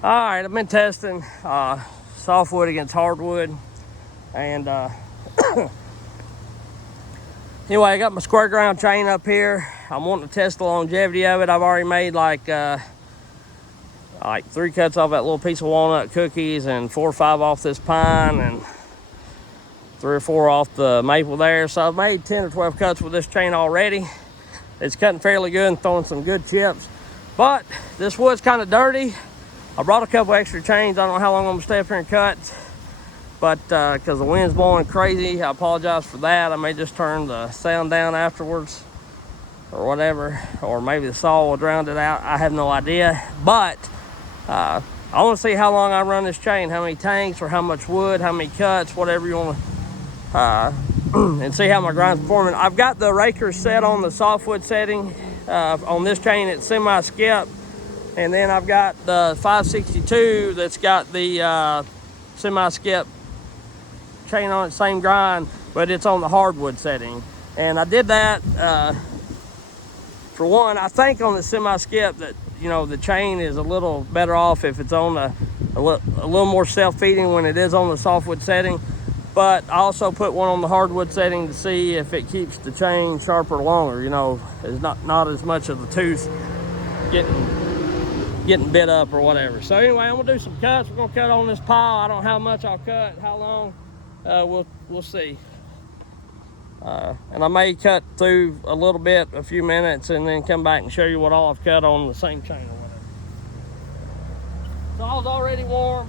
All right, I've been testing softwood against hardwood, and anyway, I got my square ground chain up here. I'm wanting to test the longevity of it. I've already made like 3 cuts off that little piece of walnut cookies, and 4 or 5 off this pine, and 3 or 4 off the maple there. So I've made 10 or 12 cuts with this chain already. It's cutting fairly good and throwing some good chips, but this wood's kind of dirty. I brought a couple extra chains. I don't know how long I'm gonna stay up here and cut, but because the wind's blowing crazy, I apologize for that. I may just turn the sound down afterwards or whatever, or maybe the saw will drown it out. I have no idea, but I want to see how long I run this chain, how many tanks or how much wood, how many cuts, whatever you want to, and see how my grind's performing. I've got the raker set on the softwood setting. On this chain, it's semi-skip. And then I've got the 562 that's got the semi-skip chain on it, same grind, but it's on the hardwood setting. And I did that, for one, I think on the semi-skip that, you know, the chain is a little better off if it's on a little more self-feeding when it is on the softwood setting. But I also put one on the hardwood setting to see if it keeps the chain sharper longer, you know, it's not as much of the tooth getting bit up or whatever. So anyway, I'm gonna do some cuts. We're gonna cut on this pile. I don't know how much I'll cut, how long, we'll see. And I may cut through a little bit, a few minutes, and then come back and show you what all I've cut on the same chain or whatever. Saw's already warm.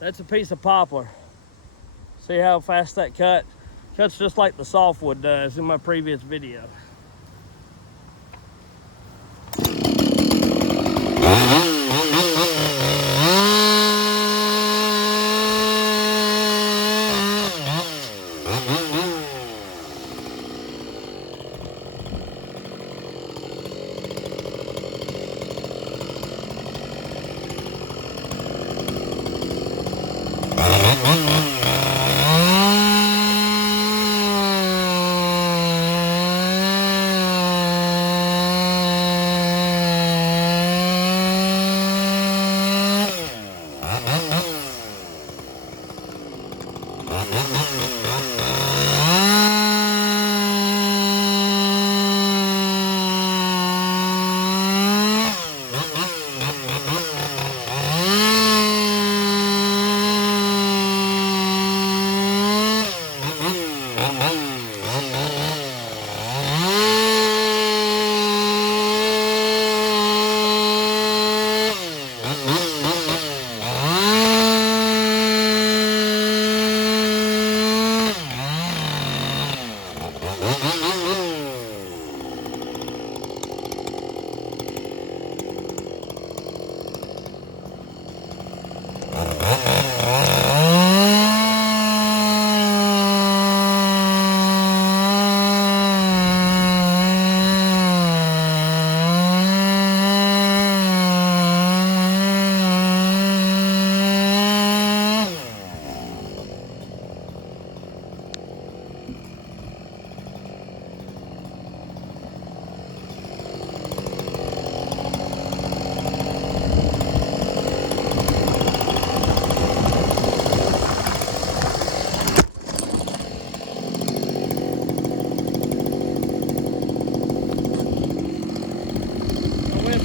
That's a piece of poplar. See how fast that cut? Cuts just like the softwood does in my previous video.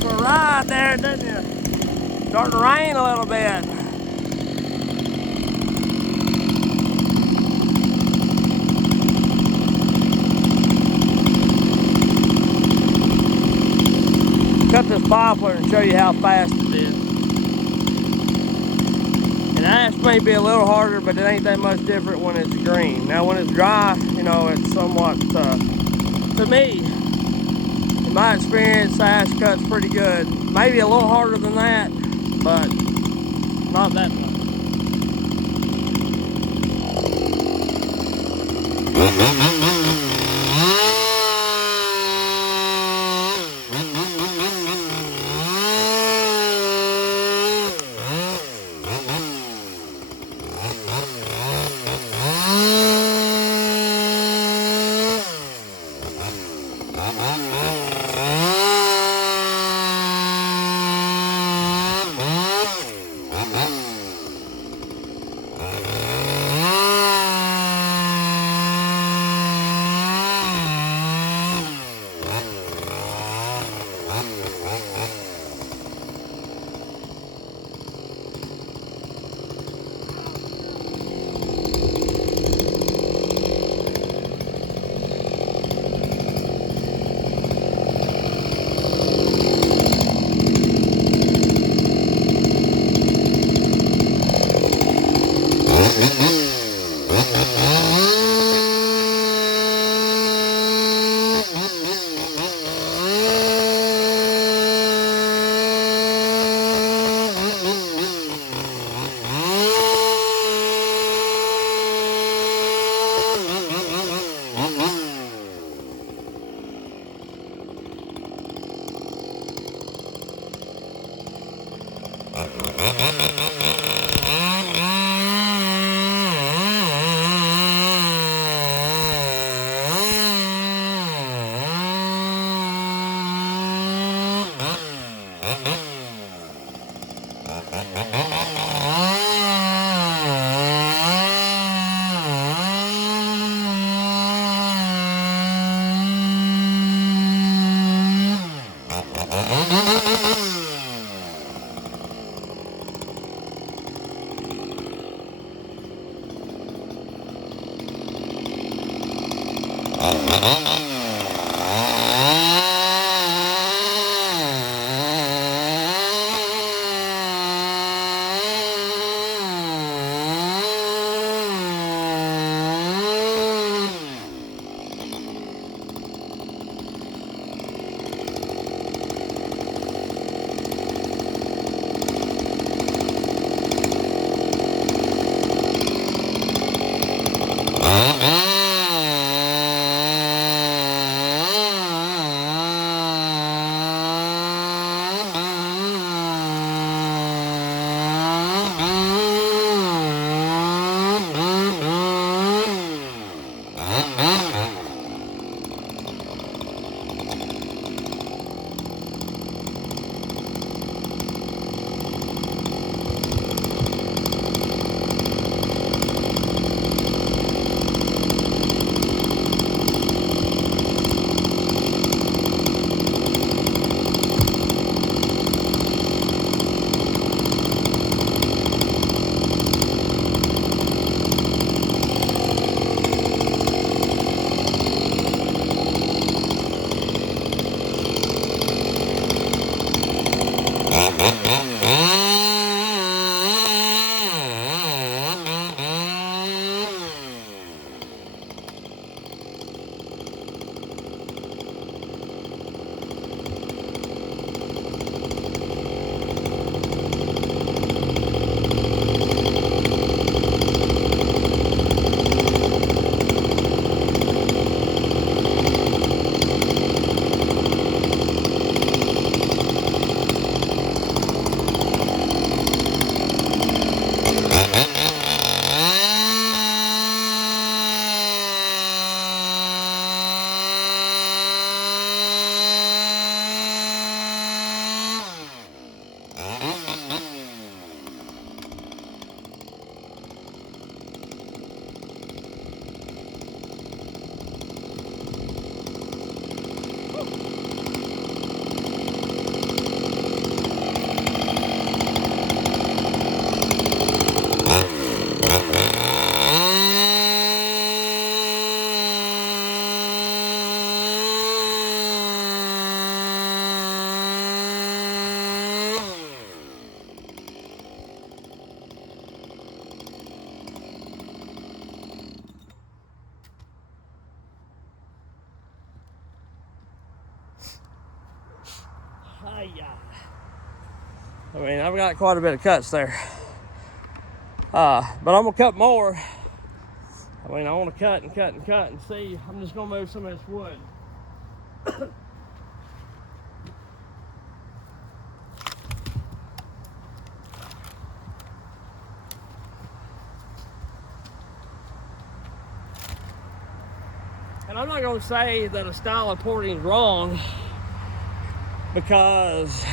for a ride there, didn't you? Starting to rain a little bit. Cut this poplar and show you how fast it is. And ash may be a little harder, but it ain't that much different when it's green. Now when it's dry, you know, it's somewhat, to me, in my experience, ash cuts pretty good. Maybe a little harder than that, but not that much. I mean, I've got quite a bit of cuts there. But I'm gonna cut more. I mean, I want to cut and cut and cut and see. I'm just gonna move some of this wood. And I'm not gonna say that a style of porting is wrong, because,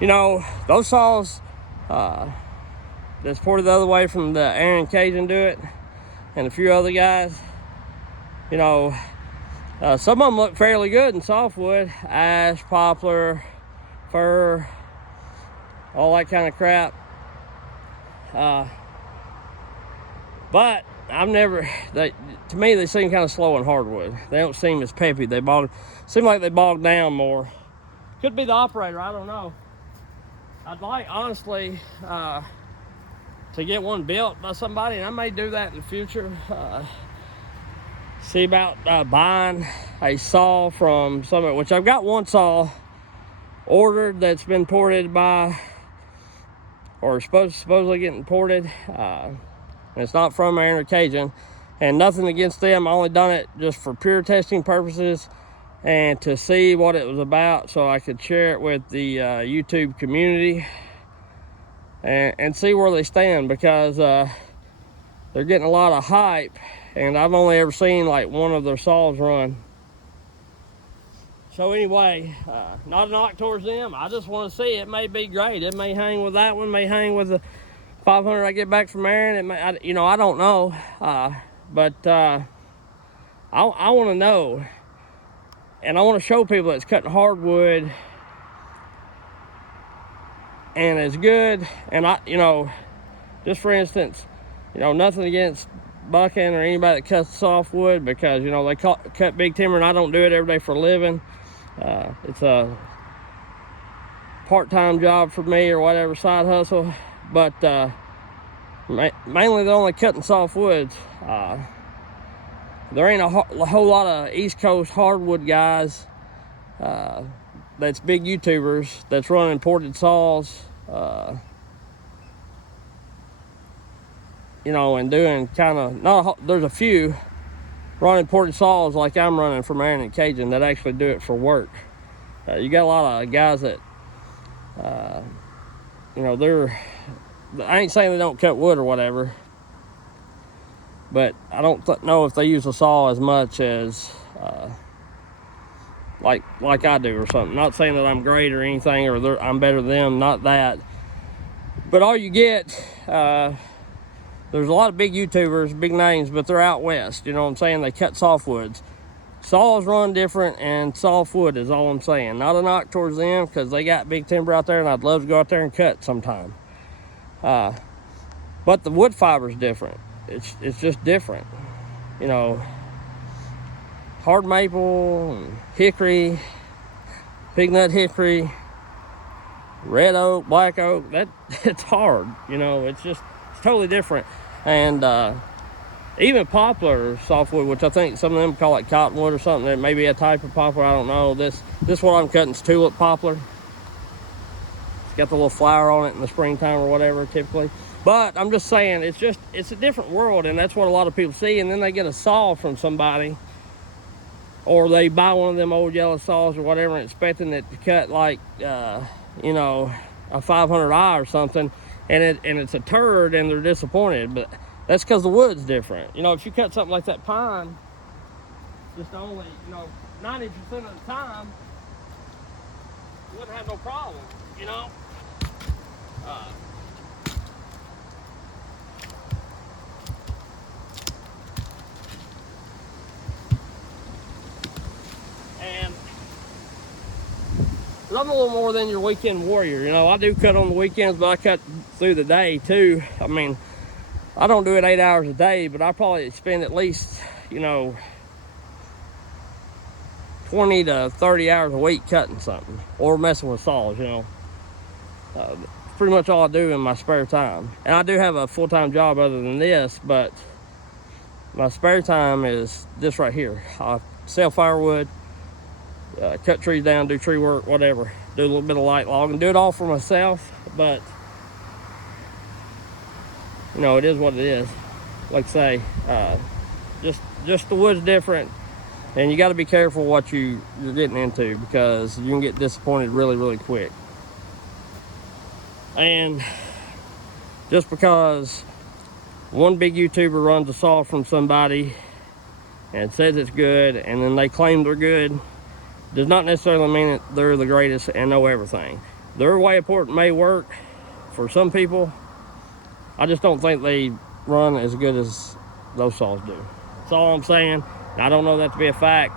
you know, those saws that's ported the other way from the Aaron Cajun do it, and a few other guys, you know, some of them look fairly good in softwood, ash, poplar, fir, all that kind of crap. But I've never, to me, they seem kind of slow in hardwood. They don't seem as peppy. Seem like they bogged down more. Could be the operator, I don't know. I'd like, honestly, to get one built by somebody, and I may do that in the future. See about buying a saw from somebody, which I've got one saw ordered that's been ported by, or supposedly getting ported. And it's not from Aaron Cajun, and nothing against them. I only done it just for pure testing purposes and to see what it was about, so I could share it with the YouTube community and see where they stand, because they're getting a lot of hype, and I've only ever seen like one of their saws run. So anyway, not a knock towards them. I just want to see. It may be great. It may hang with that one, may hang with the 500 I get back from Aaron. It may, you know, I don't know. But I want to know, and I want to show people that's cutting hardwood and it's good. And you know, just for instance, you know, nothing against bucking or anybody that cuts softwood, because, you know, they cut big timber, and I don't do it every day for a living. It's a part-time job for me, or whatever, side hustle. But mainly they're only cutting softwoods. There ain't a whole lot of East Coast hardwood guys that's big YouTubers that's running imported saws, you know, and doing kind of, there's a few running imported saws like I'm running from Aaron and Cajun that actually do it for work. You got a lot of guys that, you know, I ain't saying they don't cut wood or whatever, but I don't know if they use a saw as much as like I do or something. Not saying that I'm great or anything, or I'm better than them, not that. But all you get, there's a lot of big YouTubers, big names, but they're out west. You know what I'm saying? They cut softwoods. Saws run different, and softwood is all I'm saying. Not a knock towards them, because they got big timber out there, and I'd love to go out there and cut sometime. But the wood fiber is different. It's just different. You know, hard maple, and hickory, big nut hickory, red oak, black oak, it's hard. You know, it's totally different. And even poplar softwood, which I think some of them call it cottonwood or something, that may be a type of poplar, I don't know. This one I'm cutting is tulip poplar. It's got the little flower on it in the springtime or whatever, typically. But I'm just saying, it's a different world, and that's what a lot of people see. And then they get a saw from somebody, or they buy one of them old yellow saws or whatever, and expecting it to cut like, you know, a 500i or something, and it's a turd, and they're disappointed. But that's because the wood's different. You know, if you cut something like that pine, just only, you know, 90% of the time, you wouldn't have no problem, you know. And I'm a little more than your weekend warrior. You know, I do cut on the weekends, but I cut through the day too. I mean, I don't do it 8 hours a day, but I probably spend at least, you know, 20 to 30 hours a week cutting something or messing with saws, you know. Pretty much all I do in my spare time. And I do have a full-time job other than this, but my spare time is this right here. I sell firewood, cut trees down, do tree work, whatever. Do a little bit of light logging, do it all for myself, but you know, it is what it is. Like I say, just the wood's different, and you got to be careful what you're getting into, because you can get disappointed really, really quick. And just because one big YouTuber runs a saw from somebody and says it's good, and then they claim they're good, does not necessarily mean that they're the greatest and know everything. Their way of porting may work for some people. I just don't think they run as good as those saws do. That's all I'm saying. I don't know that to be a fact.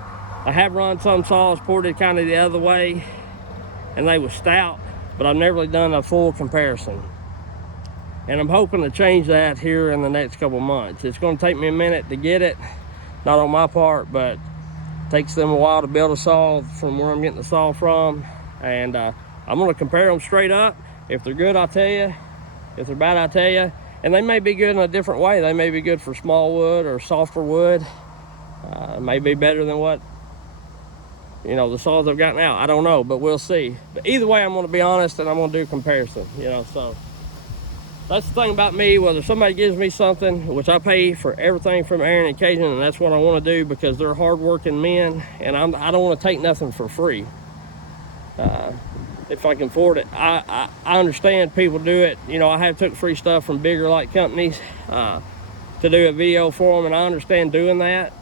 I have run some saws ported kind of the other way, and they were stout, but I've never really done a full comparison. And I'm hoping to change that here in the next couple months. It's going to take me a minute to get it, not on my part, but it takes them a while to build a saw from where I'm getting the saw from. And I'm going to compare them straight up. If they're good, I'll tell you. If they're bad, I'll tell you. And they may be good in a different way. They may be good for small wood or softer wood. May be better than what, you know, the saws I've got now. I don't know, but we'll see. But either way, I'm going to be honest, and I'm going to do a comparison, you know. So that's the thing about me. Whether somebody gives me something, which I pay for everything from Aaron and Cajun, and that's what I want to do, because they're hardworking men, and I don't want to take nothing for free. If I can afford it. I understand people do it. You know, I have took free stuff from bigger like companies to do a video for them, and I understand doing that.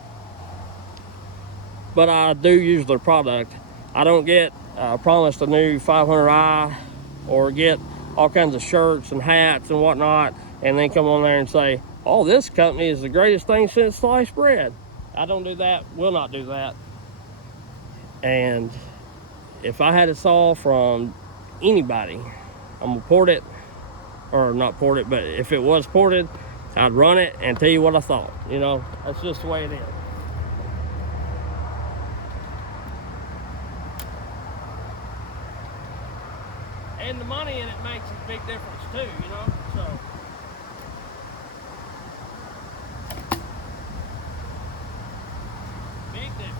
But I do use their product. I don't get promised a new 500i or get all kinds of shirts and hats and whatnot, and then come on there and say, oh, this company is the greatest thing since sliced bread. I don't do that, will not do that. And if I had a saw from anybody, I'm gonna port it, or not port it, but if it was ported, I'd run it and tell you what I thought. You know, that's just the way it is. And the money in it makes a big difference too, you know, so. Big difference.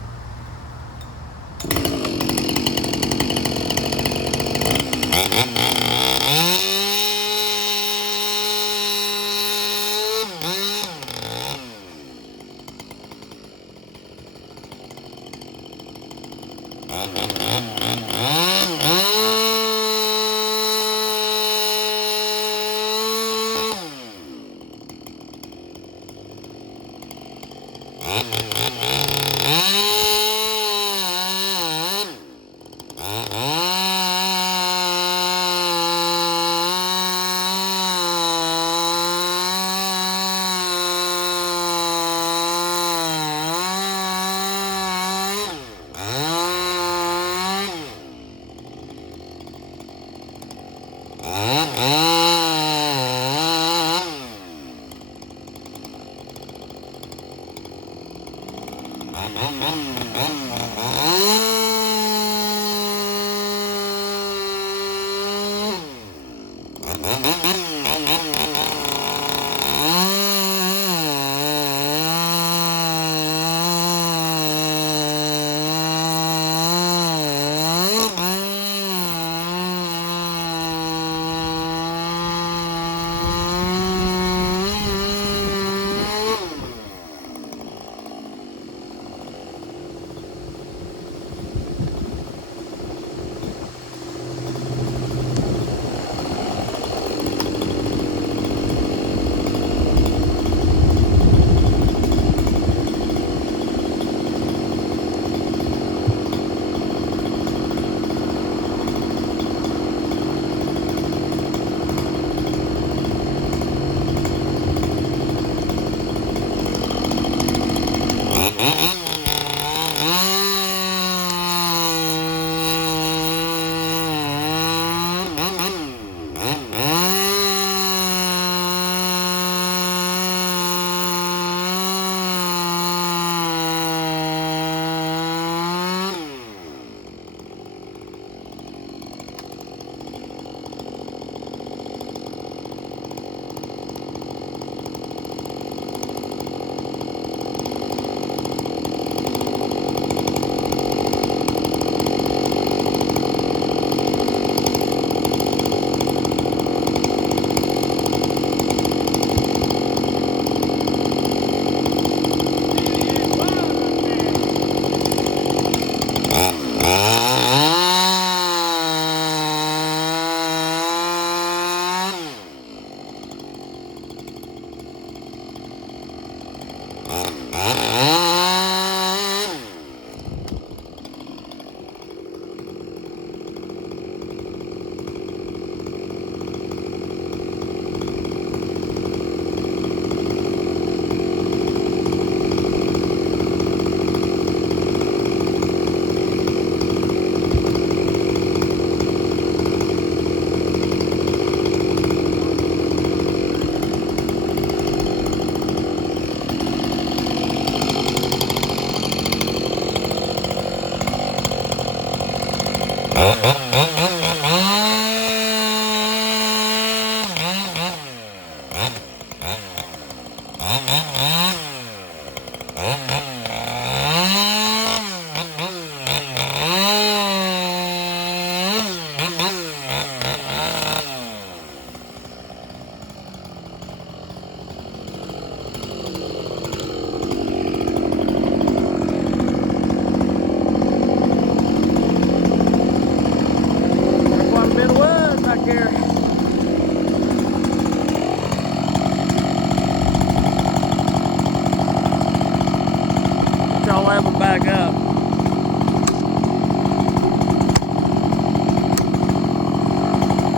Level back up.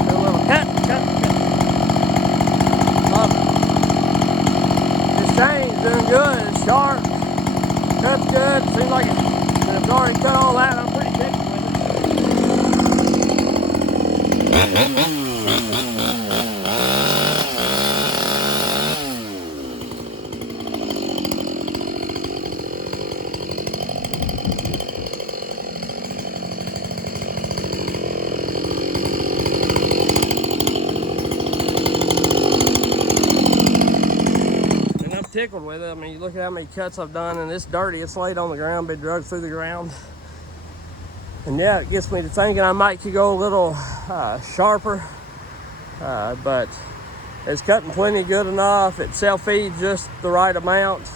Do a little cut. Love it. This chain's doing good. It's sharp. Cuts good. Seems like it's already cut all that. I'm pretty tickled with it. Tickled with it. I mean, you look at how many cuts I've done, and it's dirty. It's laid on the ground, been drugged through the ground. And yeah, it gets me to thinking I might could go a little sharper, but it's cutting plenty good enough. It self-feeds just the right amount.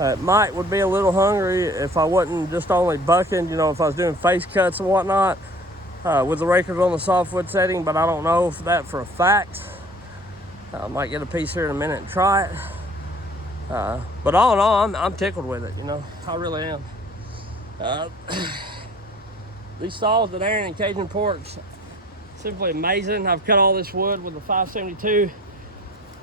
It would be a little hungry if I wasn't just only bucking, you know, if I was doing face cuts and whatnot with the rakers on the softwood setting, but I don't know that for a fact. I might get a piece here in a minute and try it. But all in all, I'm tickled with it, you know. I really am. These saws at Aaron and Cajun Pork's simply amazing. I've cut all this wood with a 572.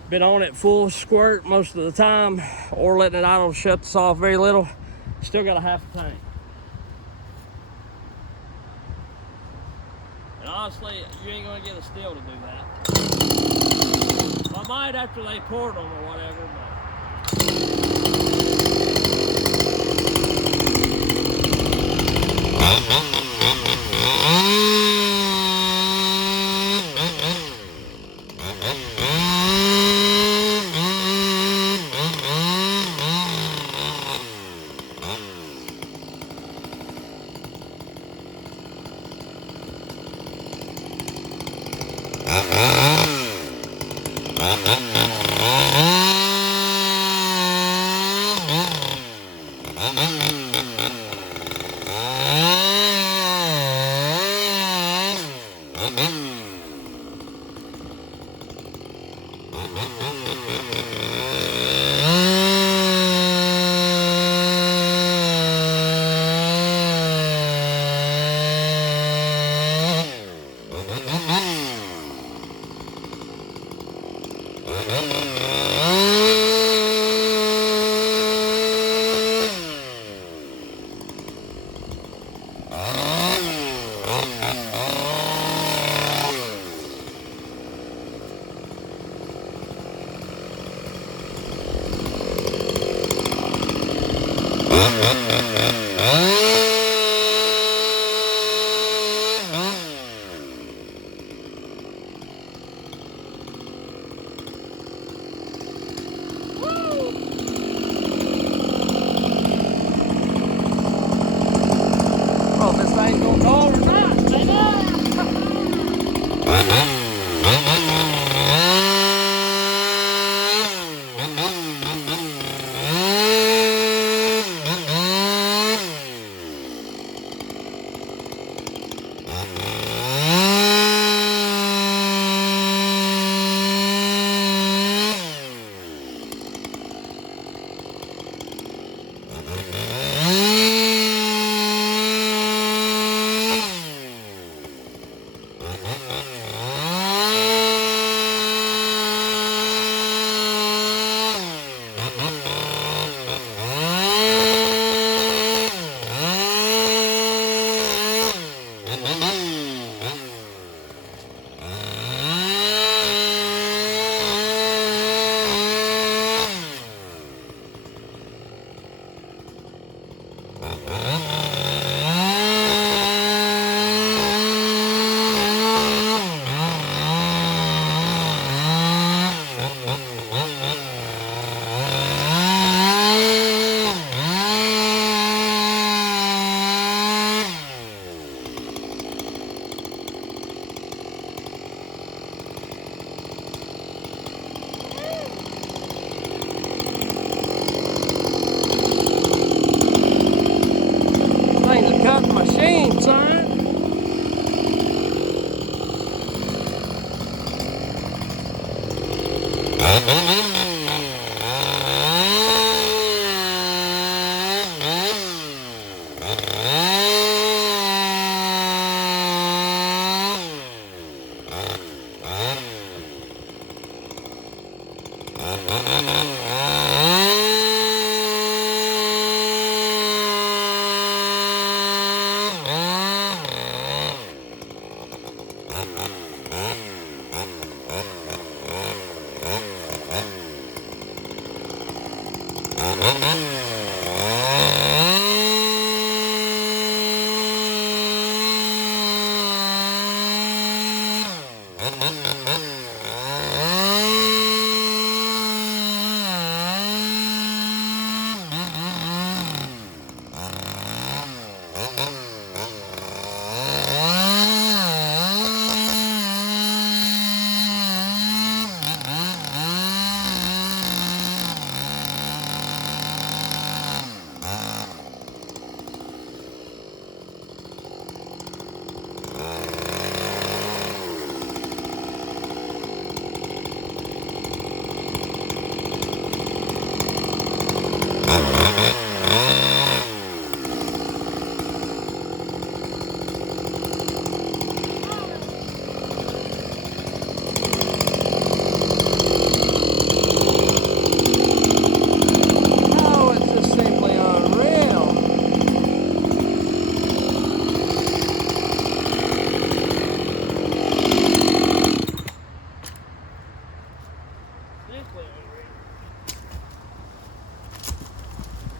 Been on it full squirt most of the time, or letting it idle, shut the saw off very little. Still got a half a tank. And honestly, you ain't gonna get a still to do that. I might after they poured them or whatever, but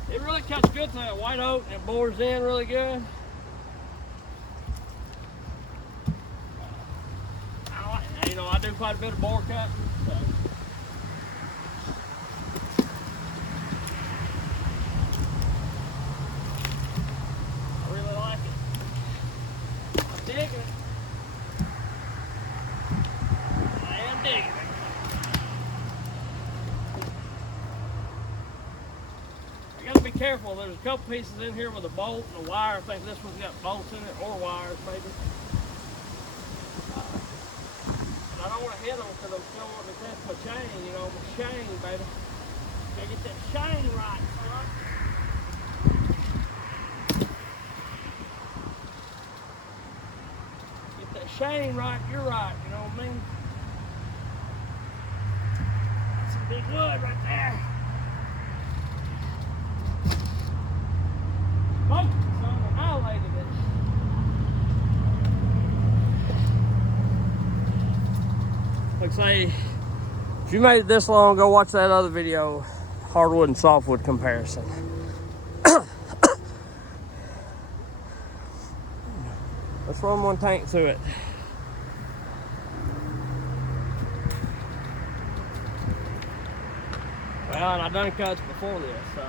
It really cuts good to that white oak and it bores in really good. You know, I do quite a bit of bore cutting, so. I really like it. I'm digging it. I am digging it. I gotta be careful. There's a couple pieces in here with a bolt and a wire. I think this one's got bolts in it, or wires maybe. I don't want to hit them because I'm still wanting to test my chain, you know, my chain, baby. Gotta get that chain right, son. Get that chain right, you're right, you know what I mean? That's some big wood right there. Oh, son, annihilated it. Like say, if you made it this long, go watch that other video, hardwood and softwood comparison. Let's run one tank through it. Well, and I've done cuts before this, so.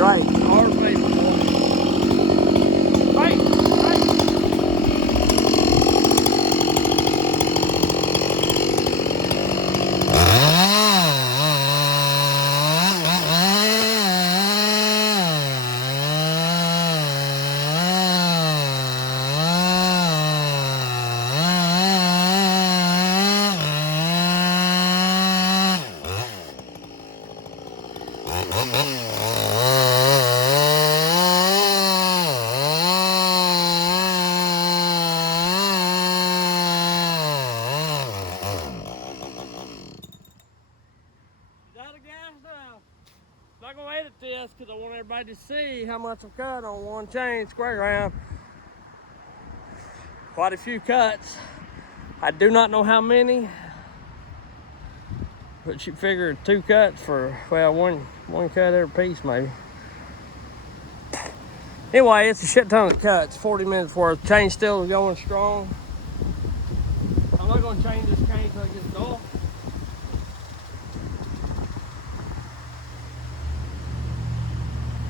Right. Hard maple. Right. Right. Out of gas now. Not gonna edit this because I want everybody to see how much I've cut on one chain square ground. Quite a few cuts. I do not know how many, but you figure 2 cuts for, well, one cut every piece maybe. Anyway, it's a shit ton of cuts, 40 minutes worth. Chain still going strong. I'm not gonna change this chain until it gets dark.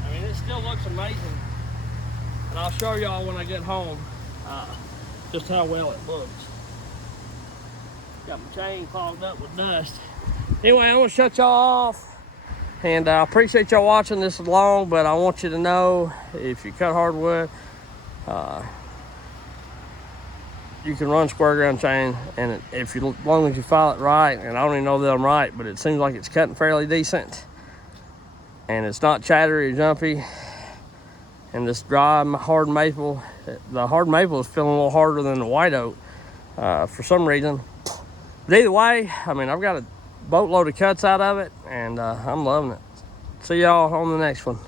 I mean, it still looks amazing. And I'll show y'all when I get home just how well it looks. Got my chain clogged up with dust. Anyway, I'm gonna shut y'all off. And I appreciate y'all watching. This is long, but I want you to know if you cut hardwood, you can run square ground chain, and as long as you file it right, and I don't even know that I'm right, but it seems like it's cutting fairly decent, and it's not chattery or jumpy. And this dry hard maple, the hard maple is feeling a little harder than the white oak for some reason. But either way, I mean, I've got a boatload of cuts out of it, and I'm loving it. See y'all on the next one.